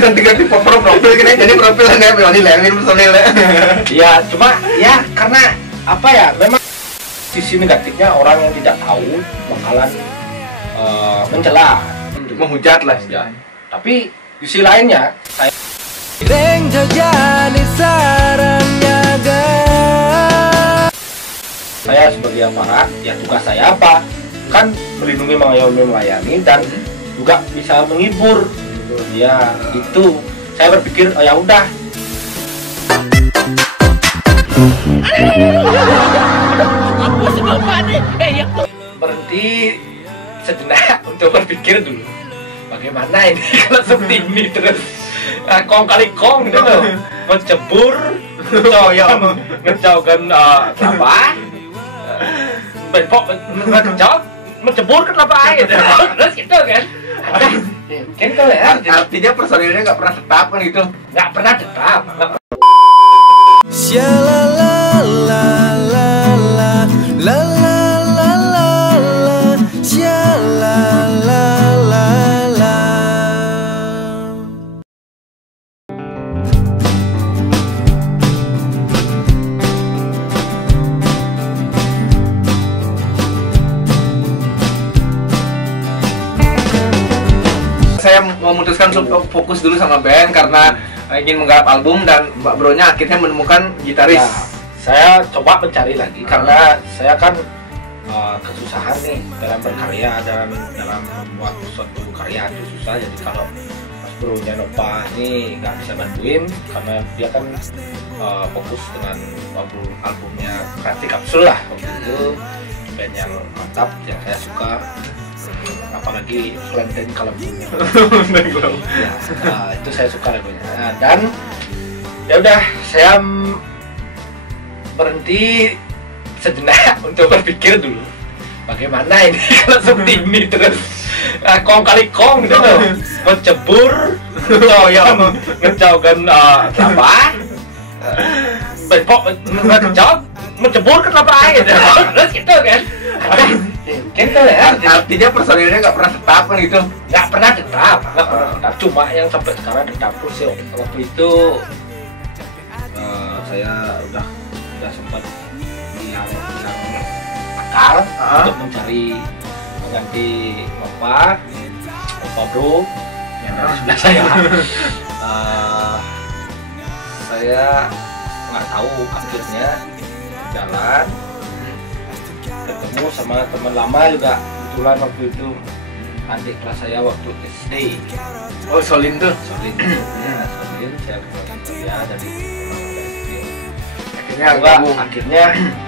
ganti-ganti foto profil gini, jadi profil nggak berani lain personilnya. Iya, cuma ya karena apa ya, memang sisi negatifnya orang yang tidak tahu bakalan mencela, Menghujat lah ya. Tapi di sisi lainnya saya sebagai aparat, ya tugas saya apa? Kan melindungi, mengayomi, melayani, dan juga bisa menghibur. Ya, itu saya berpikir, oh ya udah. Berhenti sejenak untuk berpikir dulu. Bagaimana ini kalau seperti ini terus kong kali kong gitu loh, mencebur, ngejauhkan apa? Benpok ngejauh, mencebur ke kelapa air, terus gitu kan? Kan kalau ya, artinya personilnya nggak pernah tetap kan gitu? Nggak pernah tetap. Saya memutuskan untuk fokus dulu sama band karena ingin menggarap album, dan Mbak Bro-nya akhirnya menemukan gitaris. Ya, saya coba mencari lagi karena saya kan kesusahan nih dalam berkarya, dalam membuat suatu karya itu susah. Jadi kalau Mas Bro-nya Nova ini nggak bisa bantuin karena dia kan fokus dengan albumnya Kreatif Kapsul lah waktu itu, band yang mantap yang saya suka. Apalagi Valentine kalau ya, itu saya suka lagunya. Dan ya udah, saya berhenti sejenak untuk berpikir dulu. Bagaimana ini kalau seperti ini terus kong kali kong gitu loh, mencebur, ngejauhkan kelapa, benpok ngejauh, mencebur ke kelapa air, terus gitu kan? Kan kalau ya, artinya personilnya nggak pernah tetap kan gitu? nggak pernah tetap. Cuma yang sampai sekarang tetap terus ya. Waktu itu saya udah sempat bilang akal untuk mencari mengganti Nova Bro yang dari sebelah saya. Saya nggak tahu, akhirnya jalan ketemu sama teman lama juga, kebetulan waktu itu adik kelas saya waktu SD. Oh, Solin tuh? Solin, ya, Solin, saya ketemu dia dari SD. Akhirnya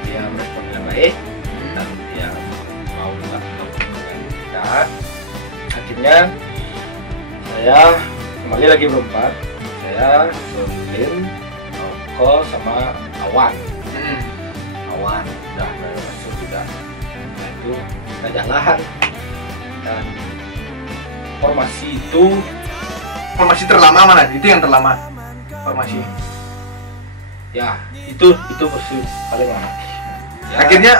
dia merespon dengan baik dan dia mau juga dengan kita. Akhirnya saya kembali lagi berempat, saya Solin, Oko sama Awan. Awan udah masuk juga, nah itu kita jalan. Dan formasi terlama mana? Itu yang terlama formasi. Ya, itu versi paling lama. Ya. Akhirnya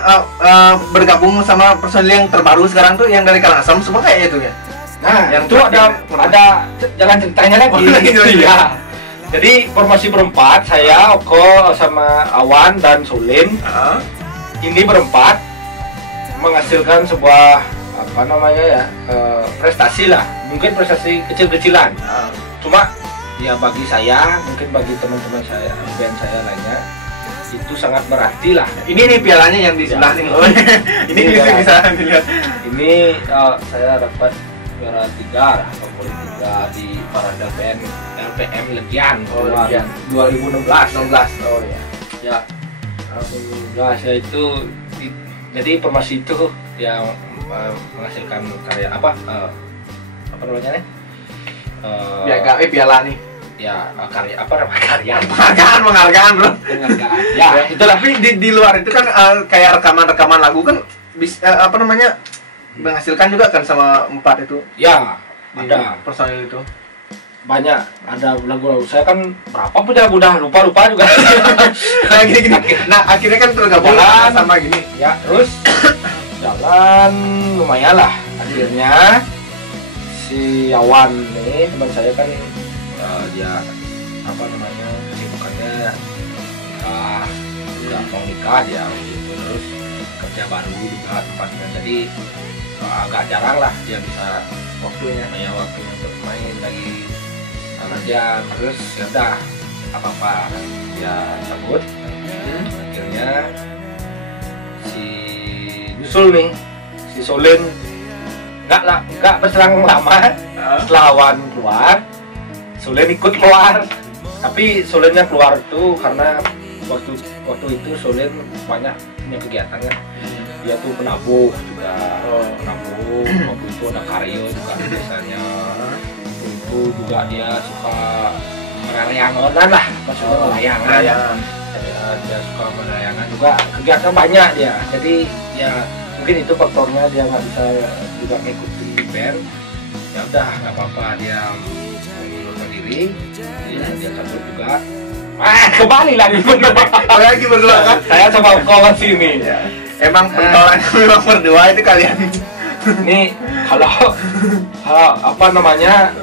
bergabung sama personil yang terbaru sekarang tuh, yang dari Karangasem semua kayak itu ya. Nah, yang itu ada jalan ceritanya lagi. Ya. Jadi formasi berempat, saya, Oko sama Awan dan Solin. Ini berempat menghasilkan sebuah apa namanya ya, prestasi lah, mungkin prestasi kecil-kecilan. Cuma ya bagi saya, mungkin bagi teman-teman saya, band saya lainnya, itu sangat berarti lah. Ini nih pialanya yang di sebelah sini. Ini bisa dilihat. Ini saya dapat juara 3 favorit 3 di Parada Band LPM Legian tahun 2016. Oh ya. Ya. Alhamdulillah saya itu jadi formasi itu yang menghasilkan karya apa namanya nih? Piala nih. Ya, karya apa namanya? Penghargaan bro. Ya, itu tapi di luar itu kan kayak rekaman lagu kan bisa apa namanya, menghasilkan juga kan sama 4 itu. Ya, ada personil itu. Banyak, ada lagu-lagu saya kan berapa punya udah lupa juga. Nah gini. Nah akhirnya kan tergabung sama gini. Ya, terus jalan lumayan lah. Akhirnya si Awan nih teman saya kan dia apa namanya kesibukannya nikah, udah mau nikah dia gitu, terus kerja baru juga tempatnya, jadi agak jarang lah dia bisa waktunya untuk main lagi latihan. Terus ya udah apa dia cabut. Akhirnya si Solin nggak berselang lama setelah Awan keluar, Solin ikut keluar. Tapi Solinnya keluar itu karena waktu itu Solin banyak punya kegiatannya. Dia tuh penabuh juga, waktu itu ada karyo juga misalnya. Itu juga dia suka merayangan lah, maksudnya merayangan. Dia suka merayangan juga, kegiatan banyak dia. Jadi ya mungkin itu faktornya dia nggak bisa juga ngikutin band. Ya udah nggak apa-apa, dia mengundurkan diri, dia cabut juga. Kembali lagi berdua kan? Saya sama kawan sini. Ya. Emang pentolannya memang berdua itu kalian. Ini kalau apa namanya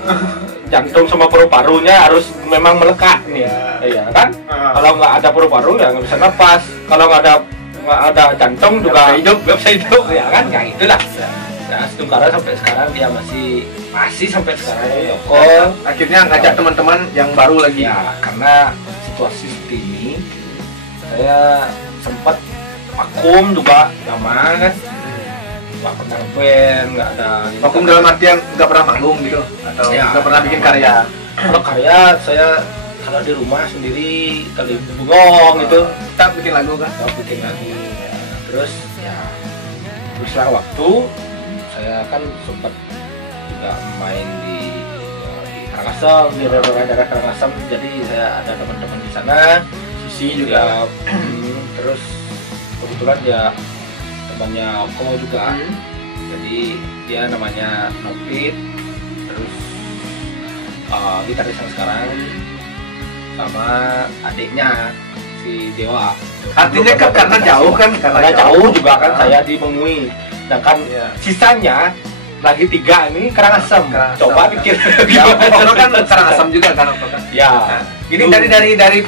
jantung sama paru-parunya harus memang melekat nih, ya kan? Kalau nggak ada paru-paru ya nggak bisa napas. Kalau nggak ada jantung juga nggak bisa hidup, ya kan? Kayak itulah. Nah, Setungkara sampai sekarang dia masih sampai sekarang Yoko. Akhirnya ngajak teman-teman yang baru lagi. Ya, karena situasi seperti ini, saya sempat vakum juga lama kan. Nggak pernah band, nggak ada. Vakum dalam artian nggak pernah manggung gitu, atau nggak pernah bikin karya. Kalau karya saya kalau di rumah sendiri kali bengong gitu, kita bikin lagu kan? Kita bikin lagu. Ya. Terus ya setelah waktu saya kan sempat juga main di Karangasem, di daerah Karangasem. Jadi saya ada teman-teman di sana, Sisi juga. Terus kebetulan dia temannya Oko juga. Jadi dia namanya Novit. Terus gitaris yang sekarang sama adiknya si Dewa. Artinya kan karena jauh kan? Karena jauh juga kan saya di Mengui. Sedangkan sisanya lagi 3 ini Karangasem. Coba pikir gimana kan Karangasem juga kan? Ya. Ini dari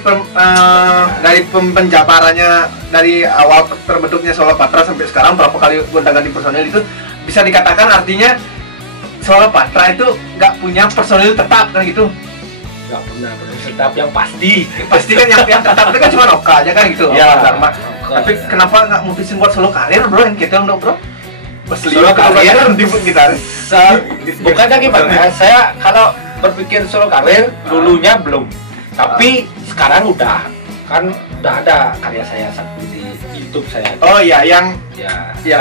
penjabarannya dari awal terbentuknya Solo Patra sampai sekarang berapa kali gonta-ganti personil itu bisa dikatakan artinya Solo Patra itu nggak punya personil tetap kan gitu? Nggak punya personil tetap yang pasti kan yang tetap itu kan cuma Oka aja kan gitu. Ya. Tapi kenapa nggak mutusin buat solo karir bro, yang gitu dong bro? Solo karir di gitaris. Bukannya gimana? Saya kalau berpikir solo karir dulunya belum, tapi sekarang udah ada karya saya satu di YouTube saya. Oh iya, yang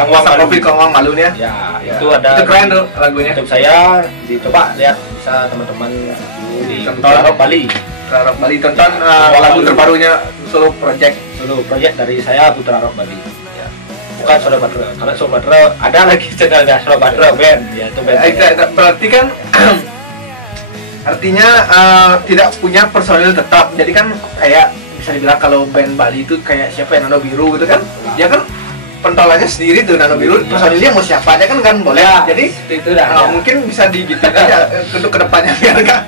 Uang Profil Uang Malu nih ya. Ya, itu ada. Itu keren tuh lagunya. YouTube saya, dicoba lihat bisa teman-teman di Putra Rock Bali. Putra Rock Bali, tonton lagu terbarunya Solo Project dari saya, Putra Rock Bali. Ya. Bukan Solo Patra. Kalau Solo Patra ada lagi channelnya Solo Patra band. Ya itu band. Berarti kan artinya tidak punya personil tetap. Jadi kan kayak bisa dibilang kalau band Bali itu kayak siapa ya, Nano Biru gitu kan? Dia kan pentolannya sendiri tuh Nano Biru, personilnya mau siapa aja kan boleh. Ya, jadi itu dah. Mungkin bisa digital aja untuk kedepannya biar enggak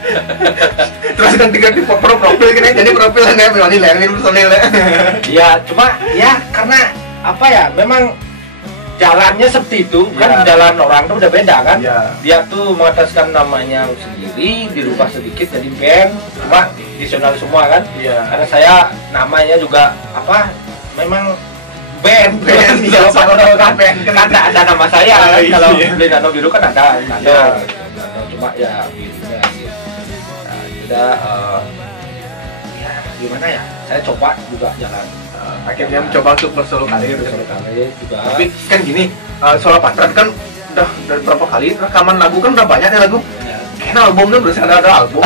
terus ganti profil kan, jadi profil kayak personilnya. Ya cuma ya karena apa ya, memang jalannya seperti itu kan, jalan orang tuh udah beda kan. Dia tuh mengataskan namanya sendiri, dirubah sedikit jadi band, cuma disional semua kan. Karena saya namanya juga apa, memang band kan ada nama saya kan. Kalau di Nano Biru kan ada Nano, cuma ya birunya gitu. Nah, udah ya gimana ya, saya coba juga jalan. Akhirnya mencoba untuk bersolo karir juga. Tapi kan gini, Solo Patra kan udah dari berapa kali rekaman lagu kan udah banyak ya lagu. Kayaknya albumnya udah ada album.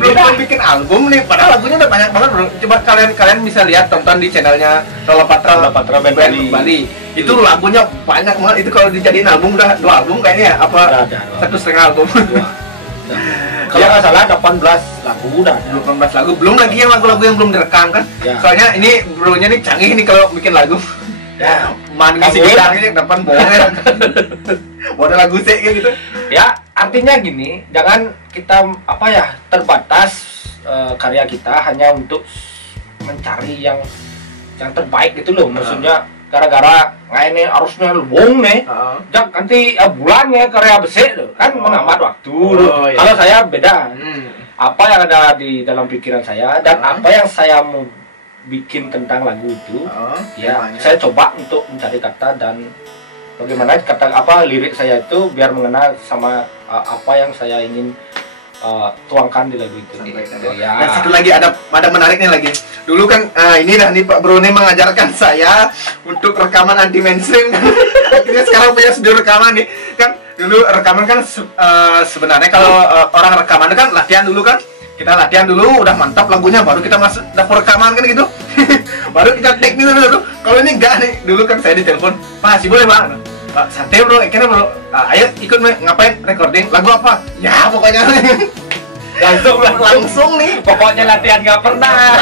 Belum bikin album nih, padahal lagunya udah banyak banget bro. Coba kalian bisa lihat, tonton di channelnya Solo Patra Band Bali. Itu lagunya banyak banget. Itu kalau dijadiin album udah 2 album kayaknya ya, apa 1,5 album. Kalau nggak salah 18 lagu udah. 18 lagu, belum lagi yang lagu-lagu yang belum direkam kan. Soalnya ini bro-nya nih canggih nih kalau bikin lagu. Man kasih gitar ini depan bohong ya. Ada lagu sih kayak gitu. Ya, artinya gini, jangan kita apa ya terbatas karya kita hanya untuk mencari yang terbaik gitu loh. Maksudnya gara-gara ini harusnya lubung nih, jak nanti bulannya karya besi tuh kan menghambat waktu. Iya. Kalau saya beda, apa yang ada di dalam pikiran saya dan apa yang saya mau bikin tentang lagu itu, ya saya coba untuk mencari kata dan bagaimana kata lirik saya itu biar mengenal sama apa yang saya ingin tuangkan di lagu itu. Ya. Dan satu lagi ada menariknya lagi. Dulu kan ini Pak Bro ini mengajarkan saya untuk rekaman anti mainstream. Akhirnya sekarang punya studio rekaman nih. Kan dulu rekaman kan sebenarnya kalau orang rekaman kan latihan dulu kan. Kita latihan dulu udah mantap lagunya baru kita masuk dapur rekaman kan gitu. Baru kita take dulu. Kalau ini enggak nih. Dulu kan saya ditelepon, "Pak, masih boleh, Pak?" "Santai, Bro. Kayaknya, Bro. Ayo ikut ngapain? Recording lagu apa?" Ya, pokoknya langsung nih. Pokoknya latihan nggak pernah.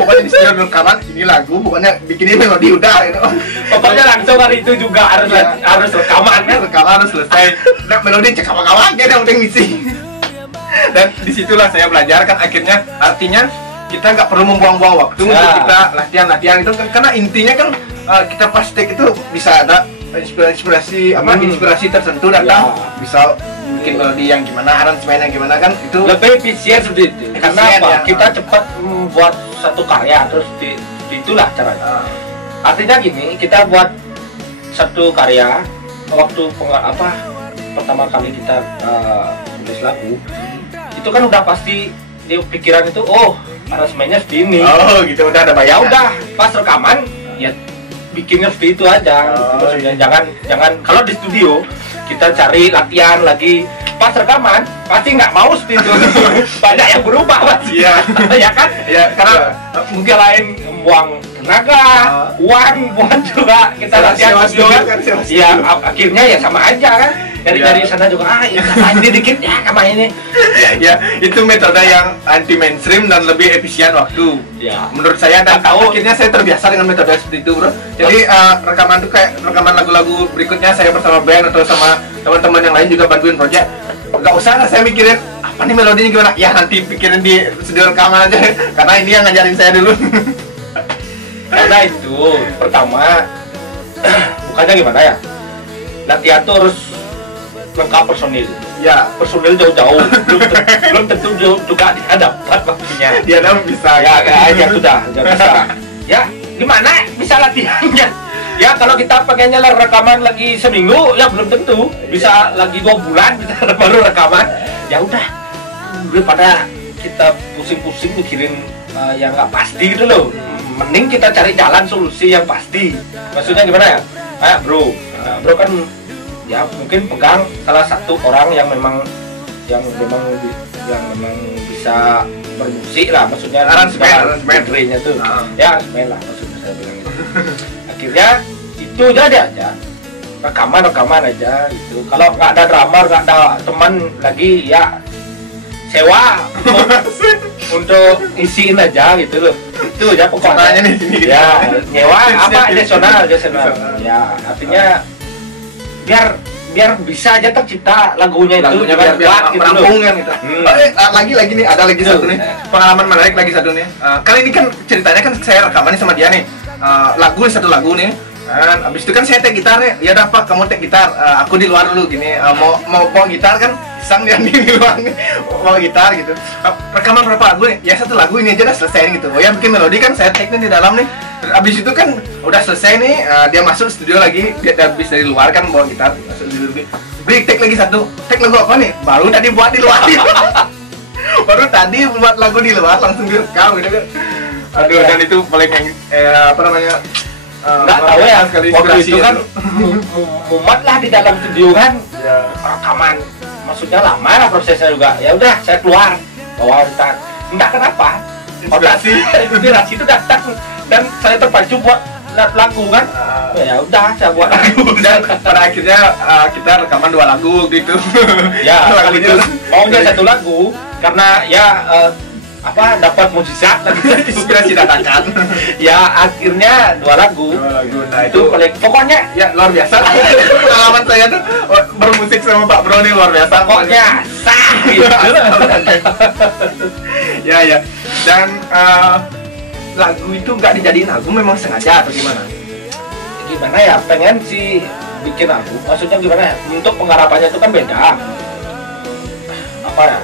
Pokoknya di studio rekaman ini lagu, pokoknya bikinin melodi udah gitu. Pokoknya langsung hari itu juga harus rekaman kan. Rekaman harus selesai. Nah, melodi cek sama kawan aja yang penting misi. Dan disitulah saya belajar kan akhirnya artinya kita nggak perlu membuang-buang waktu untuk kita latihan itu kan, karena intinya kan kita pas take itu bisa ada inspirasi tertentu datang, bisa bikin melodi yang gimana, aransemen yang gimana kan itu lebih efisien seperti itu. Karena apa? Ya. Kita cepat membuat satu karya terus itulah caranya. Artinya gini, kita buat satu karya waktu pertama kali kita tulis lagu itu kan udah pasti di pikiran itu aransemennya seperti ini. Oh gitu, udah ada Ya bayangan. udah pas rekaman ya bikinnya seperti itu aja. Maksudnya jangan kalau di studio kita cari latihan lagi, pas rekaman pasti nggak mau seperti itu. Banyak yang berubah pasti. Iya. Ya kan? Ya karena mungkin lain buang tenaga, uang buat juga kita latihan studio kan. Iya, akhirnya ya sama aja kan. Dari sana juga ini dikit ya sama ini. Ya, itu metode yang anti mainstream dan lebih efisien waktu. Ya. Menurut saya dan akhirnya saya terbiasa dengan metode seperti itu, Bro. Jadi rekaman tuh kayak rekaman lagu-lagu berikutnya saya bersama band atau sama teman-teman yang lain juga bantuin project. Gak usah lah saya mikirin apa nih melodinya gimana. Ya nanti pikirin di studio rekaman aja. Karena ini yang ngajarin saya dulu. Karena itu pertama bukannya gimana ya? Latihan tuh harus lengkap personil. Ya, personil jauh-jauh belum tentu juga dia dapat waktunya. Dia bisa. Ya, aja sudah bisa. Ya, gimana bisa latihannya? Ya kalau kita pengennya rekaman lagi seminggu, ya belum tentu. Bisa lagi 2 bulan bisa baru rekaman. Ya udah, daripada kita pusing-pusing mikirin yang nggak pasti gitu loh. Mending kita cari jalan solusi yang pasti. Maksudnya gimana ya? Kayak bro kan ya mungkin pegang salah satu orang yang memang bisa bermusik lah, maksudnya aransemen tuh. Ya aransemen lah maksudnya saya bilang itu. Akhirnya itu jadi aja rekaman aja gitu. Kalau nggak ada drummer, nggak ada teman lagi ya sewa untuk isiin aja gitu loh. Itu aja pokoknya nih sini. Ya nyewa apa additional. Ya artinya biar bisa aja tercipta lagunya itu biar rampung kan gitu. Lagi nih ada lagi satu nih pengalaman menarik lagi satu nih. Kali ini kan ceritanya kan saya rekaman sama dia nih. Satu lagu nih. Dan abis itu kan saya take gitar nih. Ya udah Pak, kamu take gitar, aku di luar dulu gini. Mau gitar kan sang dia di luar nih. Mau gitar gitu. Rekaman berapa lagu nih? Ya satu lagu ini aja udah selesai gitu. Ya bikin melodi kan saya take nih di dalam nih. Abis itu kan udah selesai nih, dia masuk studio lagi, dia habis dari luar kan bawa gitar, masuk studio break, take lagi satu, take lagu apa nih? Baru tadi buat di luar. Baru tadi buat lagu di luar langsung direkam gitu kan. Aduh, dan itu paling nggak tahu ya, waktu itu kan mumet lah di dalam studio kan, rekaman, maksudnya lama lah prosesnya juga. Ya udah saya keluar bawa gitar, entah kenapa inspirasi itu datang dan saya terpacu buat lagu kan. Ya udah saya buat lagu dan pada akhirnya kita rekaman 2 lagu gitu. Ya lagu itu maunya 1 lagu karena ya dapat mujizat lagi inspirasi dadakan. Ya akhirnya 2 lagu. Nah Itu paling pokoknya ya luar biasa. Pengalaman saya tuh bermusik sama Pak Bro nih luar biasa. pokoknya sah gitu. Ya. Dan lagu itu nggak dijadiin album memang sengaja atau gimana? Gimana ya, pengen sih bikin album, maksudnya gimana ya, untuk penggarapannya itu kan beda. Apa ya,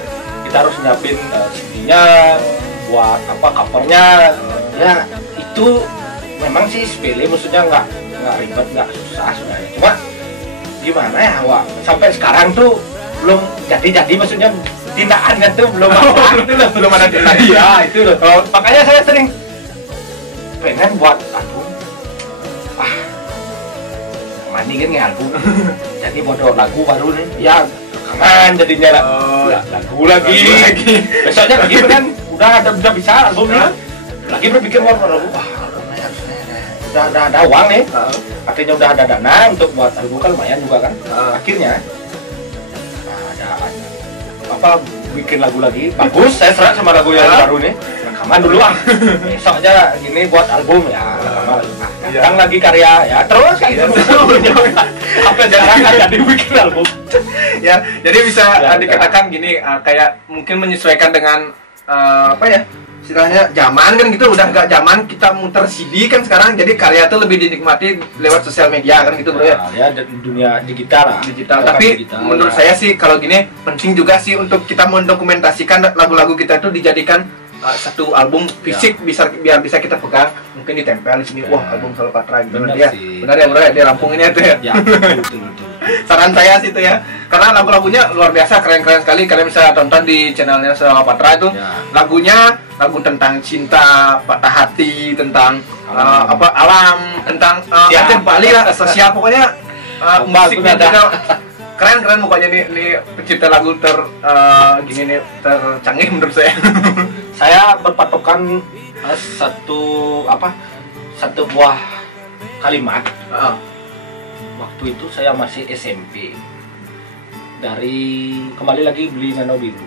kita harus nyiapin CD-nya, buat covernya, ya itu memang sih sepele, maksudnya nggak ribet, nggak susah sebenarnya. Cuma gimana ya, sampai sekarang tuh belum jadi maksudnya tindakannya tuh belum ada, belum ada tindakan. Iya itu loh. Makanya saya sering pengen buat album, mandi kan ya album, jadi bodoh lagu baru nih, ya kangen jadinya lagu lagi. Besoknya lagi kan udah bisa albumnya, lagi berpikir mau lagu, albumnya harusnya udah ada uang nih, artinya udah ada dana untuk buat album kan lumayan juga kan. Akhirnya ada bikin lagu lagi bagus, saya serak sama lagu yang baru nih, rekaman dulu besok aja gini buat album ya, rekaman lagi karya ya terus kan apa sekarang kan jadi bikin album ya. Jadi bisa dikatakan gini, kayak mungkin menyesuaikan dengan apa ya istilahnya zaman kan gitu, udah nggak zaman kita muter CD kan sekarang, jadi karya tuh lebih dinikmati lewat sosial media kan gitu bro ya. Ya dunia digital lah. Tapi menurut saya sih kalau gini penting juga sih untuk kita mendokumentasikan lagu-lagu kita itu dijadikan satu album fisik, biar bisa kita pegang, mungkin ditempel di sini. Wah, album Solo Patra gitu ya. Benar ya bro ya, di Lampung ini itu ya. Ya betul. Saran saya sih itu ya, karena lagu-lagunya luar biasa, keren-keren sekali. Kalian bisa tonton di channelnya Solo Patra itu. Lagunya lagu tentang cinta, patah hati, tentang alam, tentang aceh Bali lah, sosial, pokoknya musiknya juga keren pokoknya nih pencipta lagu gini nih tercanggih menurut saya. Saya berpatokan satu buah kalimat. Waktu itu saya masih SMP. Kembali lagi beli Nano Biru.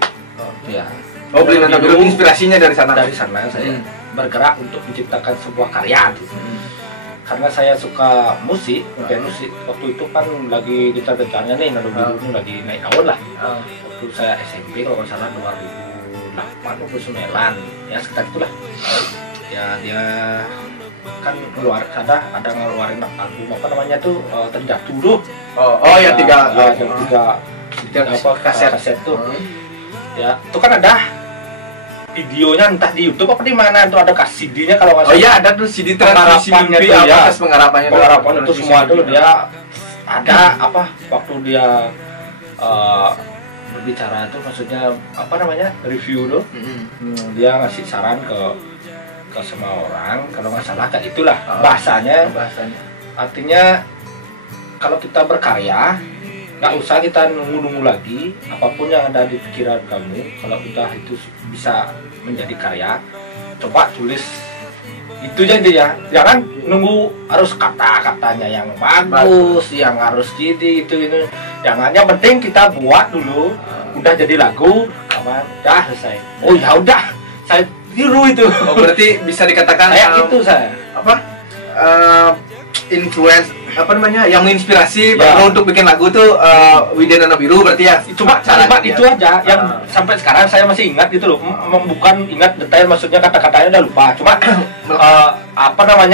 Ya. Oh, beli Nano Biru, inspirasinya dari sana. Dari sana saya bergerak untuk menciptakan sebuah karya. Karena saya suka musik, musik. Waktu itu kan lagi gencar-gencarnya nih Nano Biru ini lagi naik daun lah. Waktu saya SMP kalau nggak salah 2008 atau 2009, ya sekitar itulah. Ya dia kan ada ngeluarin album apa namanya tuh Terjatuh tuh. Oh ya tiga kaset tuh. Ya itu kan ada videonya entah di YouTube apa di mana tuh, ada CD-nya kalau nggak salah. Oh iya ada tuh CD transmisi mimpi pengharapannya itu semua tuh dia ada waktu dia berbicara tuh, maksudnya review tuh. Dia ngasih saran ke semua orang kalau nggak salah kayak itulah bahasanya. Artinya kalau kita berkarya nggak usah kita nunggu lagi, apapun yang ada di pikiran kamu, kalau udah itu bisa menjadi karya, coba tulis itu aja, jangan nunggu harus kata-katanya yang bagus, yang harus gini itu ini, jangan, yang penting kita buat dulu, udah jadi lagu, kawan, dah selesai. Oh ya udah, saya tiru itu. Oh berarti bisa dikatakan kayak gitu saya influence yang menginspirasi untuk bikin lagu tuh Widya Nano Biru berarti ya. Cuma kalimat itu aja yang sampai sekarang saya masih ingat gitu loh. Bukan ingat detail, maksudnya kata-katanya udah lupa. Cuma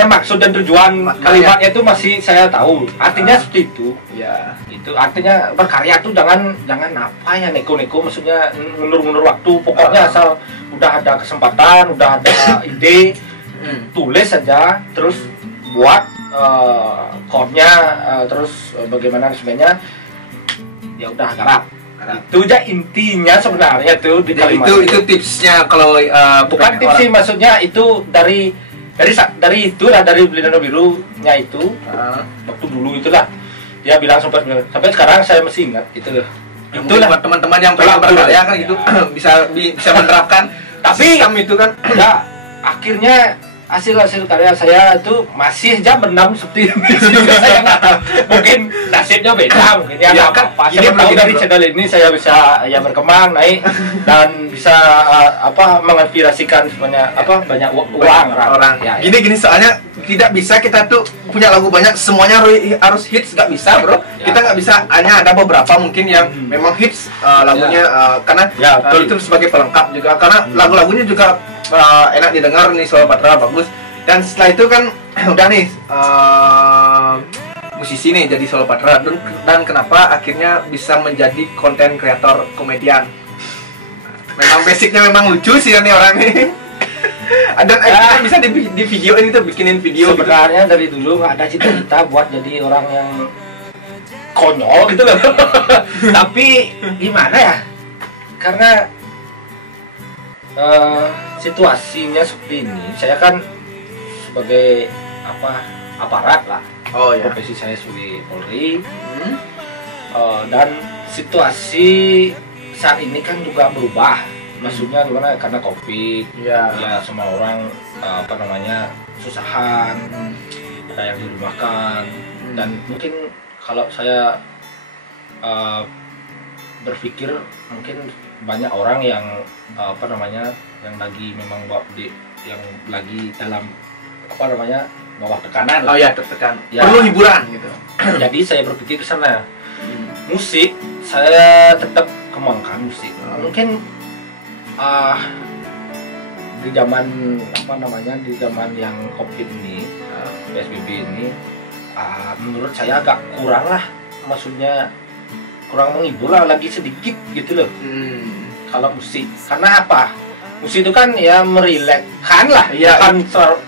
maksud dan tujuan kalimatnya itu masih saya tahu. Artinya seperti itu. Ya. Itu artinya berkarya tuh jangan neko-neko, maksudnya mundur-mundur waktu. Pokoknya asal udah ada kesempatan, udah ada ide, tulis saja, terus buat chordnya, terus bagaimana sebenarnya, ya udah garap. Itu aja intinya sebenarnya tuh di kalimat. Itu tipsnya kalau bukan tips sih, maksudnya itu dari itulah, dari Beli Nano Birunya itu. Waktu dulu itulah dia bilang sampai sekarang saya masih ingat gitu loh. Itulah teman-teman yang pengen berkarya kan gitu bisa menerapkan tapi sistem itu kan. Ya akhirnya hasil karya saya itu masih aja bernam seperti ini. Saya nggak tahu, mungkin nasibnya beda mungkin ya, Ya, nggak kan, apa-apa. ini Siapa tahu begini, dari bro. channel ini saya bisa ya berkembang naik dan bisa menginspirasikan banyak uang orang. ya, Gini soalnya tidak bisa kita tuh punya lagu banyak semuanya harus hits, nggak bisa bro. Ya. Kita nggak bisa, hanya ada beberapa mungkin yang memang hits lagunya karena Ya, betul. itu sebagai pelengkap juga, karena lagu-lagunya juga enak didengar nih, Solo Patra bagus. Dan setelah itu kan udah nih musisi nih jadi Solo Patra, dan kenapa akhirnya bisa menjadi konten kreator komedian. Memang basicnya memang lucu sih nih orang nih. Dan akhirnya bisa di videoin itu, bikinin video gitu. sebenarnya dari dulu nggak ada cita-cita buat jadi orang yang konyol gitu loh. Tapi gimana ya, karena situasinya seperti ini. Saya kan sebagai aparat lah, Oh ya. profesi saya sebagai Polri. Dan situasi saat ini kan juga berubah. Maksudnya gimana? Karena COVID, Ya. ya semua orang susahan, ada yang dirumahkan. Dan mungkin kalau saya berpikir mungkin banyak orang yang yang lagi memang yang lagi dalam bawah tekanan Oh lah. ya, tertekan. Ya. Perlu hiburan gitu. Jadi saya berpikir ke sana. Musik saya tetap kembangkan musik. Mungkin di zaman di zaman yang COVID ini, PSBB ini, menurut saya agak kurang lah, maksudnya kurang menghibur lah, lagi sedikit gitu loh kalau musik. Karena apa? Musik itu kan ya merilekskan lah, Iya. bukan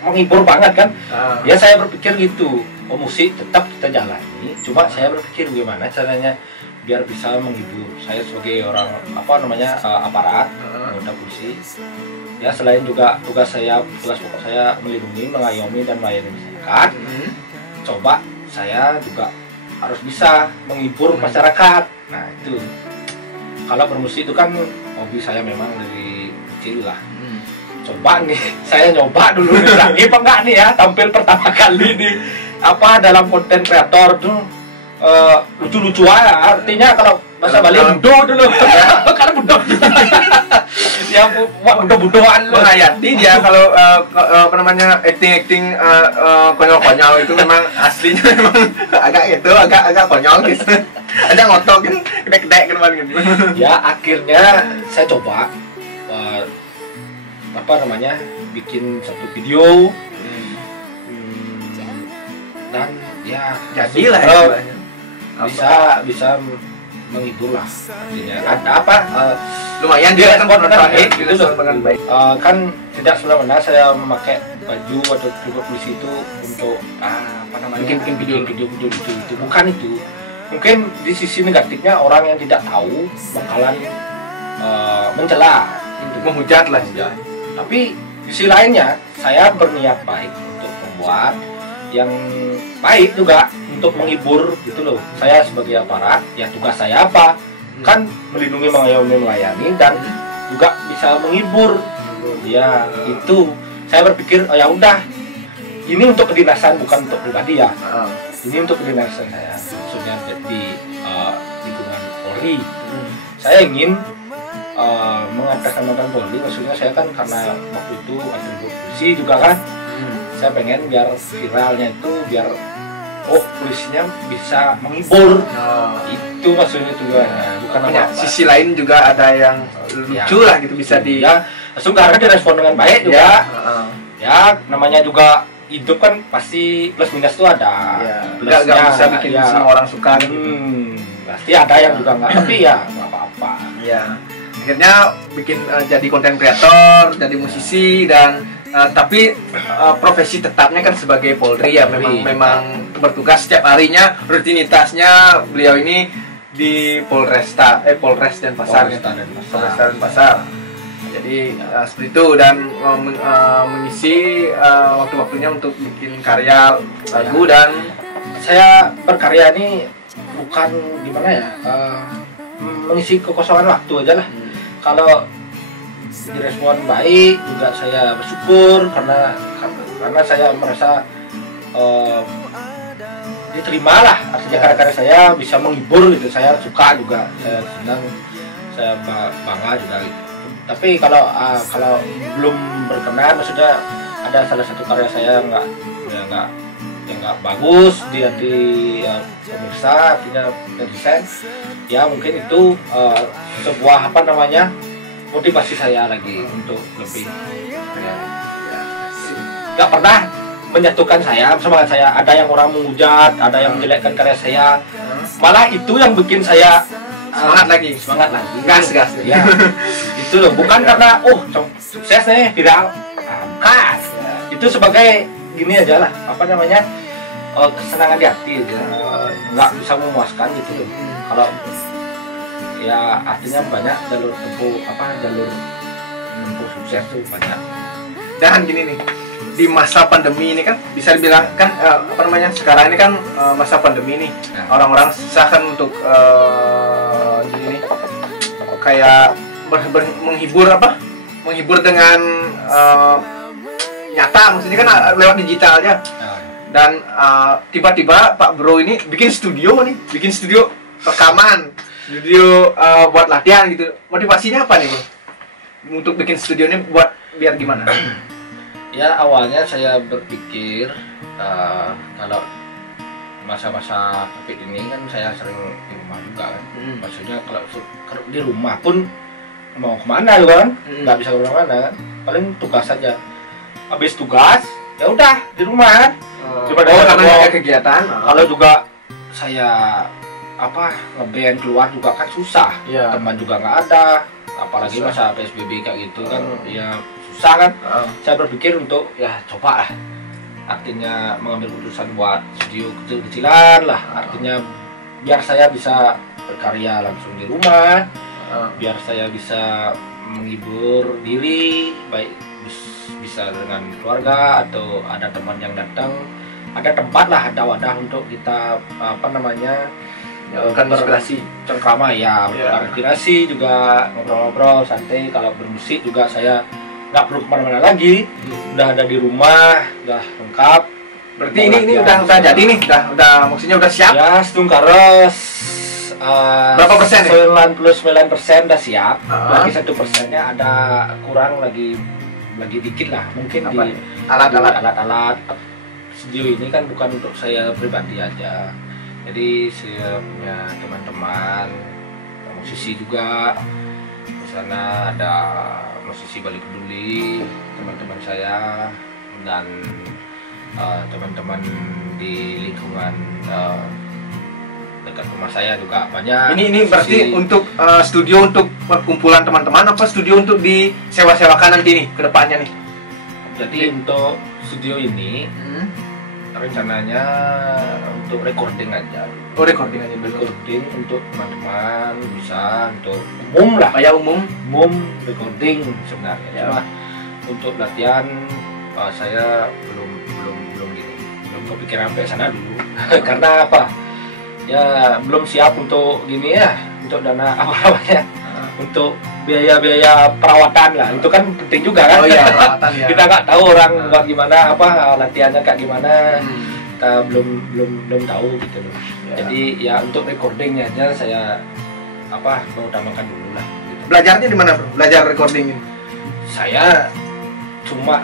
menghibur banget kan. Ah. Ya saya berpikir gitu, musik tetap kita jalani, cuma saya berpikir gimana caranya biar bisa menghibur. Saya sebagai orang aparat, anggota polisi, ya selain juga tugas pokok saya melindungi, mengayomi dan melayani masyarakat, coba saya juga harus bisa menghibur masyarakat. Nah itu, kalau bermusik itu kan hobi saya memang dari kecil lah. Coba nih, saya nyoba dulu nih, lagi apa enggak nih ya, tampil pertama kali di dalam konten kreator tuh lucu-lucu aja. Artinya kalau bahasa Bali budo dulu, karena budo. Ya budo-budoan loh. Menghayati dia kalau acting konyol-konyol itu memang aslinya memang agak konyol gitu. Ada ngotok gitu, kedek-kedek gitu. Ya akhirnya saya coba bikin satu video, dan ya Jadilah bisa menghibur lah. Ada lumayan dia dia respon dengan baik gitu gitu loh. dengan baik. Kan tidak semena-mena saya memakai baju atau juga polisi itu untuk Bikin video lucu itu, bukan itu. Mungkin di sisi negatifnya orang yang tidak tahu bakalan mencela, Menghujat lah. tapi di sisi lainnya saya berniat baik untuk membuat yang baik juga untuk menghibur gitu loh. Saya sebagai aparat, ya tugas saya apa? Kan melindungi, mengayomi, melayani, dan juga bisa menghibur. Ya itu saya berpikir ya udah, ini untuk kedinasan bukan untuk pribadi ya. Ini untuk kedinasan saya, maksudnya di lingkungan Polri. Saya ingin mengatasnamakan Polri, maksudnya saya kan karena waktu itu atribut polisi juga kan. Saya pengen biar viralnya itu biar polisinya bisa menghibur. Itu maksudnya tujuannya, bukan apa-apa. Sisi lain juga ada yang lucu lah gitu, bisa di ya langsung karena direspon dengan baik juga. Ya namanya juga hidup kan pasti plus minus tuh ada. Nggak bisa bikin semua orang suka gitu. Pasti ada yang juga nggak, tapi ya nggak apa-apa. Ya akhirnya bikin jadi konten kreator, jadi musisi, dan tapi profesi tetapnya kan sebagai Polri ya, memang bertugas setiap harinya, rutinitasnya beliau ini di Polres Denpasar. Polresta Denpasar. Jadi seperti itu, dan mengisi waktu-waktunya untuk bikin karya lagu. Dan saya berkarya ini bukan gimana ya, mengisi kekosongan waktu aja lah. Kalau direspon baik juga saya bersyukur, karena saya merasa di diterima lah, artinya karya-karya saya bisa menghibur gitu, saya suka juga, saya senang, saya bangga juga gitu. Tapi kalau belum berkenan, maksudnya ada salah satu karya saya yang nggak bagus di hati pemirsa, artinya netizen, ya mungkin itu sebuah motivasi saya lagi untuk lebih nggak pernah menyatukan saya, semangat saya. Ada yang orang menghujat, ada yang menjelekkan karya saya, malah itu yang bikin saya semangat lagi, gas ya. Itu loh, bukan karena sukses nih viral, bukan. Itu sebagai gini aja lah, kesenangan di hati aja, nggak bisa memuaskan gitu loh. Kalau ya artinya banyak jalur menempuh sukses tuh banyak. Dan gini nih, di masa pandemi ini kan bisa dibilang kan sekarang ini kan masa pandemi nih, orang-orang susah kan untuk gini kayak menghibur dengan nyata, maksudnya kan lewat digital aja. Dan tiba-tiba Pak Bro ini bikin studio rekaman, studio buat latihan gitu. Motivasinya apa nih Bro untuk bikin studio ini buat biar gimana? Ya awalnya saya berpikir kalau masa-masa COVID ini kan saya sering di rumah juga kan. Maksudnya kalau di rumah pun mau kemana gitu kan, nggak bisa kemana-mana kan, paling tugas saja. Habis tugas ya udah di rumah kan. Karena kegiatan. Kalau juga saya ngeband keluar juga kan susah, teman juga nggak ada, apalagi masa PSBB kayak gitu kan, ya susah kan. Saya berpikir untuk ya coba lah, artinya mengambil keputusan buat studio kecil-kecilan lah, artinya biar saya bisa berkarya langsung di rumah, biar saya bisa menghibur diri, baik bisa dengan keluarga atau ada teman yang datang, ada tempat lah, ada wadah untuk kita inspirasi, cengkrama ya, inspirasi juga, ngobrol-ngobrol santai. Kalau bermusik juga saya nggak perlu kemana-mana lagi, udah ada di rumah, udah lengkap. Berarti ini udah jadi nih, udah maksudnya udah siap ya. Setungkaros berapa persen? 99% udah siap. Lagi 1%-nya ada kurang, lagi dikit lah, mungkin di alat-alat. Studio ini kan bukan untuk saya pribadi aja, jadi saya punya teman-teman musisi juga. Di sana ada musisi Bali Peduli, teman-teman saya, dan teman-teman di lingkungan dekat rumah saya juga banyak. Ini berarti untuk studio untuk perkumpulan teman-teman, apa studio untuk disewa-sewakan nanti nih ke depannya nih? Jadi untuk studio ini rencananya untuk recording aja. Recording untuk teman-teman, bisa untuk umum lah, kayak umum recording sebenarnya. Cuma untuk latihan saya belum kepikiran sampai sana dulu. Karena apa? Ya belum siap untuk gini ya, untuk dana untuk biaya perawatan lah, itu kan penting juga kan. Perawatan ya. Kita nggak tahu orang buat gimana, latihannya kayak gimana, kita belum tahu gitu loh. Jadi ya untuk recordingnya aja saya mengutamakan dulu lah gitu. Belajarnya di mana Bro? Belajar recording ini? Saya cuma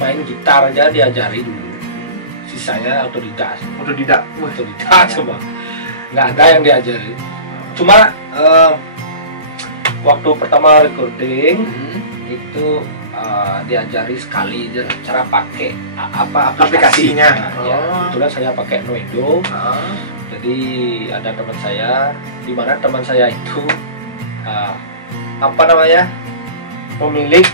main gitar aja diajari dulu, sisanya otodidak coba, nggak ada yang diajari. Cuma waktu pertama recording itu diajari sekali aja cara pakai aplikasinya. Ya, kebetulan saya pakai Noedo. Jadi ada teman saya, di mana teman saya itu pemilik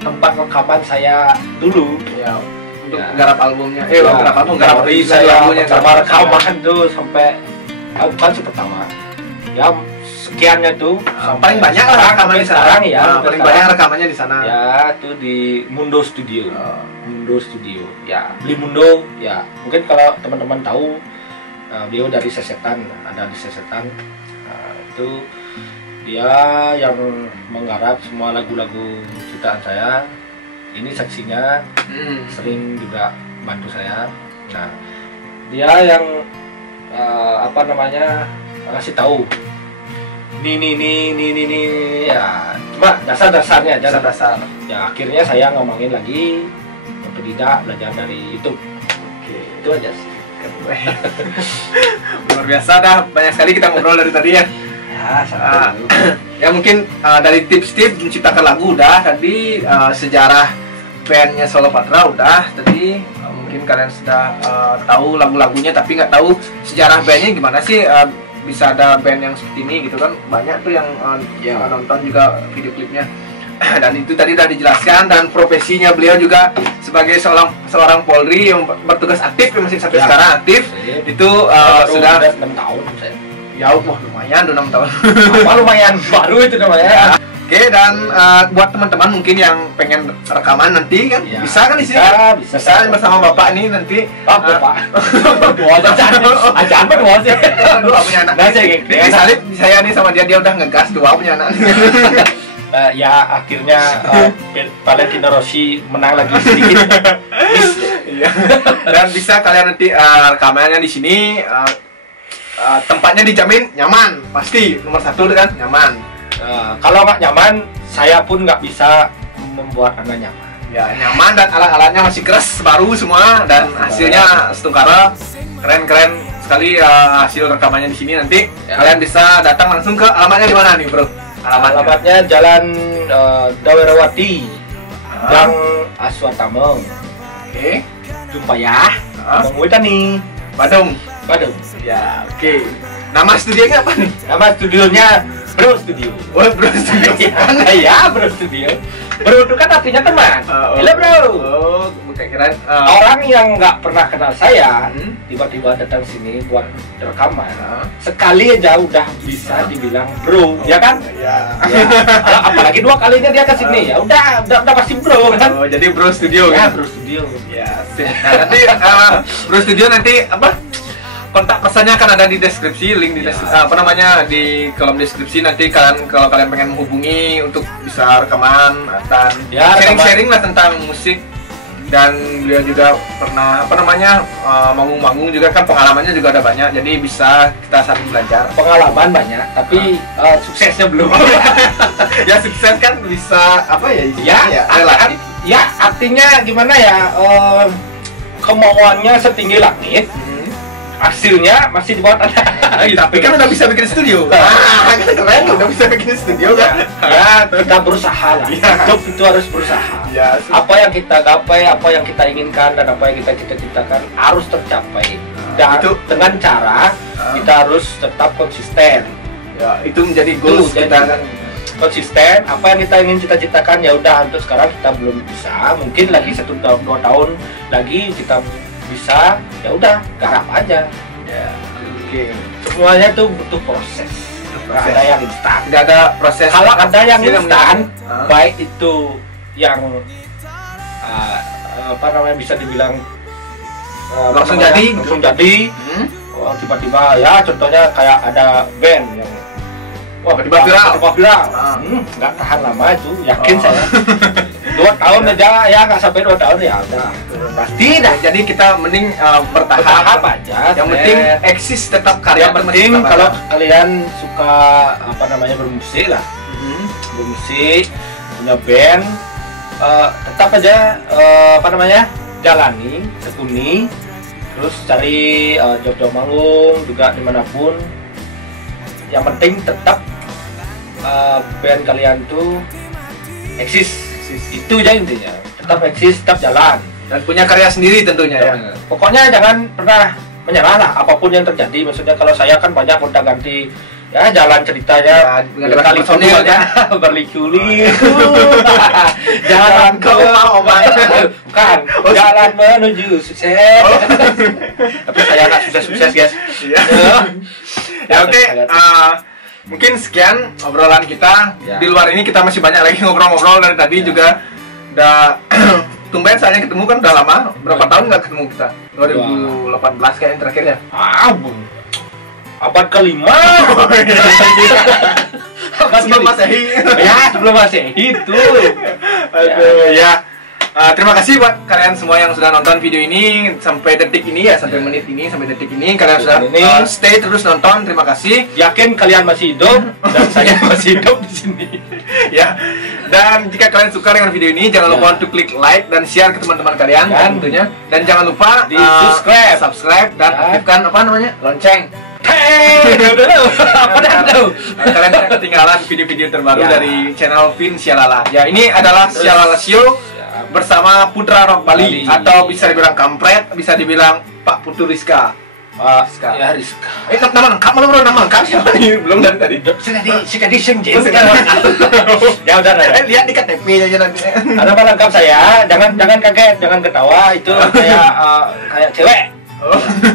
tempat rekaman saya dulu ya, untuk garap albumnya. Garap saya pertama rekaman tuh sampai bukan pertama ya, sekiannya tuh paling banyak lah rekaman di sana. Paling banyak rekamannya di sana. Ya, tuh di Mundo Studio. Mundo Studio. Ya, beli Mundo ya. Mungkin kalau teman-teman tahu, beliau dari Sesetan, ada di Sesetan. Itu dia yang menggarap semua lagu-lagu ciptaan saya. Ini saksinya, sering juga bantu saya. Nah, dia yang apa namanya ngasih tahu nih ya, cuma dasar-dasarnya aja. Dasar. Ya akhirnya saya ngomongin lagi otodidak, belajar dari YouTube. Oke. Itu aja sih. Luar biasa dah, banyak sekali kita ngobrol dari tadi ya. Ya, santai dulu. Ya mungkin dari tips-tips menciptakan lagu udah tadi, sejarah bandnya Solo Patra udah tadi, mungkin kalian sudah tahu lagu-lagunya tapi nggak tahu sejarah bandnya gimana sih, bisa ada band yang seperti ini gitu kan, banyak tuh yang nonton juga video klipnya. Dan itu tadi udah dijelaskan, dan profesinya beliau juga sebagai seorang Polri yang bertugas aktif, masih sampai sekarang aktif. Itu sudah 6 tahun saya. Ya, wah lumayan 6 tahun. Apa lumayan baru itu namanya. Oke, dan buat teman-teman mungkin yang pengen rekaman nanti kan, ya, bisa kan di sini? Bisa bersama Bapak ini nanti. Bapak. Berdua aja berdua sih. Dua punya anak. Nah, Disalip saya nih sama dia udah ngegas, dua punya anak. Ya akhirnya Valentino Rossi menang lagi sedikit. Iya. Dan bisa kalian nanti rekamannya di sini, tempatnya dijamin nyaman, pasti nomor 1 kan nyaman. Kalau nggak nyaman, saya pun nggak bisa membuat Anda nyaman. Ya nyaman, dan alat-alatnya masih keras, baru semua, dan hasilnya setungkara, keren sekali hasil rekamannya di sini. Nanti kalian bisa datang langsung ke alamatnya di mana nih bro? Alamatnya Jalan Dawerawati, Gang Aswatama. Oke. Jumpa ya. Mengwita nih. Badung. Ya, oke. Nama studionya apa nih? Nama studionya Bro Studio. Oh, Bro Studio. Ya, Bro Studio. Bro itu kan artinya teman. Halo bro. Oh, kira orang yang nggak pernah kenal saya tiba-tiba datang sini buat rekaman, sekali aja udah bisa dibilang bro, ya kan? Ya. Apalagi 2 kalinya dia ke sini, ya udah pasti bro kan? Oh, jadi Bro Studio ya, gitu? Bro Studio. Ya. Nah, nanti Bro Studio nanti apa? Kontak personnya akan ada di deskripsi, link di di kolom deskripsi. Nanti kalau kalian pengen menghubungi untuk bisa rekaman dan sharing lah tentang musik. Dan beliau juga pernah manggung-manggung juga kan, pengalamannya juga ada banyak, jadi bisa kita saling belajar. Pengalaman banyak, tapi suksesnya belum. Ya sukses kan bisa apa ya? Ya artinya gimana ya? Kemauannya setinggi langit. Hasilnya masih di bawah tanah. Tapi kan udah bisa bikin studio. Kan keren, udah bisa bikin studio kan. Ya, kita berusaha lah. Hidup itu harus berusaha. Ya, apa yang kita gapai, apa yang kita inginkan, dan apa yang kita cita-citakan harus tercapai. Dan itu dengan cara kita harus tetap konsisten. Ya, itu menjadi goals kita kan. Konsisten, apa yang kita ingin cita-citakan, ya udah untuk sekarang kita belum bisa. Mungkin lagi 1 tahun 2 tahun lagi kita bisa, ya udah garap aja. Ya, oke. Semuanya tuh butuh proses. Nggak ada yang instan. Tidak ada proses. Kalau ada yang instan, baik itu yang bisa dibilang langsung jadi. Tiba-tiba ya contohnya kayak ada band yang tiba-tiba viral. Nggak tahan lama itu, yakin saya. 2 tahun aja ya, nggak sampai 2 tahun ya udah pasti dah. Jadi kita mending bertahap aja. Yang penting eksis, tetap karya. Yang penting kalau kalian suka bermusik lah, bermusik, punya band, tetap aja jalani, tekuni, terus cari job-job manggung juga dimanapun. Yang penting tetap band kalian tuh eksis. Itu aja intinya, tetap eksis, tetap jalan, dan punya karya sendiri tentunya ya. Pokoknya jangan pernah menyerah lah apapun yang terjadi. Maksudnya kalau saya kan banyak gonta ganti ya jalan ceritanya, kali personilnya berliku-liku. Jalan kau mau bukan jalan menuju sukses. Tapi saya nggak sukses guys. Ya oke. Mungkin sekian obrolan kita. Di luar ini kita masih banyak lagi ngobrol-ngobrol dari tadi juga. Udah tumben saya ketemu kan udah lama. Berapa tahun nggak ketemu kita? 2018 kayaknya terakhir ya. Abad ke-5. Sebelum Masehi. Ya, sebelum Masehi itu. Ya. Terima kasih buat kalian semua yang sudah nonton video ini sampai detik ini ya, sampai menit ini, sampai detik ini kalian sudah stay terus nonton. Terima kasih. Yakin kalian masih hidup dan saya masih hidup di sini. Ya. Dan jika kalian suka dengan video ini, jangan lupa untuk klik like dan share ke teman-teman kalian tentunya. Dan jangan lupa di subscribe dan aktifkan apa namanya? Lonceng. Apa dah tuh? Kalian tidak ketinggalan video-video terbaru dari channel Vin Sialala. Ya, ini adalah Sialala Show bersama Putra Rock Bali, atau bisa dibilang Kampret, bisa dibilang Pak Putu Rizka. Rizka. Ya, Rizka. Nama lengkap mana bro? Nama lengkap siapa nih? Belum dari tadi. Sudah disenjil. Ya udah. Lihat di KTP aja nanti. Nama lengkap saya, jangan kaget, jangan ketawa, itu kayak cewek.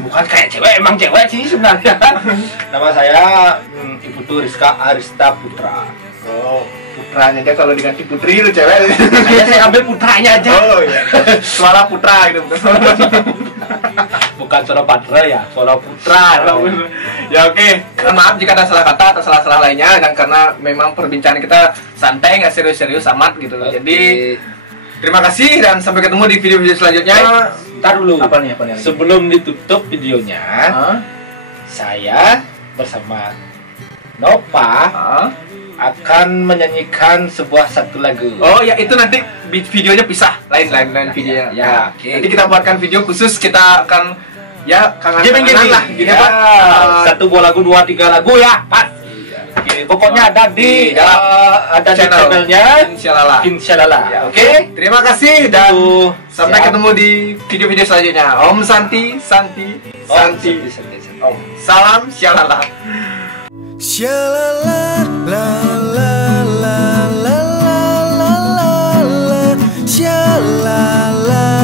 Bukan kayak cewek, emang cewek sih sebenarnya. Nama saya Putu Rizka Arista Putra. Putranya aja, kalau diganti putri itu cewek. Saya ambil putranya aja. Oh iya. Suara putra gitu. Bukan suara patra ya, suara putra. Ya oke. Maaf jika ada salah kata atau salah lainnya, dan karena memang perbincangan kita santai, nggak serius-serius amat gitu. Jadi terima kasih dan sampai ketemu di video-video selanjutnya. Ntar dulu. Apa nih? Sebelum ditutup videonya, saya bersama Nova akan menyanyikan satu lagu. Oh ya, itu nanti videonya pisah, lain videonya. Ya, nanti kita buatkan video khusus, kita akan ya kangen-kangenan lah gini Pak. Satu buah lagu, 2-3 lagu ya, Pak. Pokoknya ada di channelnya Insyaallah. Ya, oke. Terima kasih dan sampai ketemu di video-video selanjutnya. Om Santi. Om. Salam Syalala. Syalala la la la la la la la. Syalala.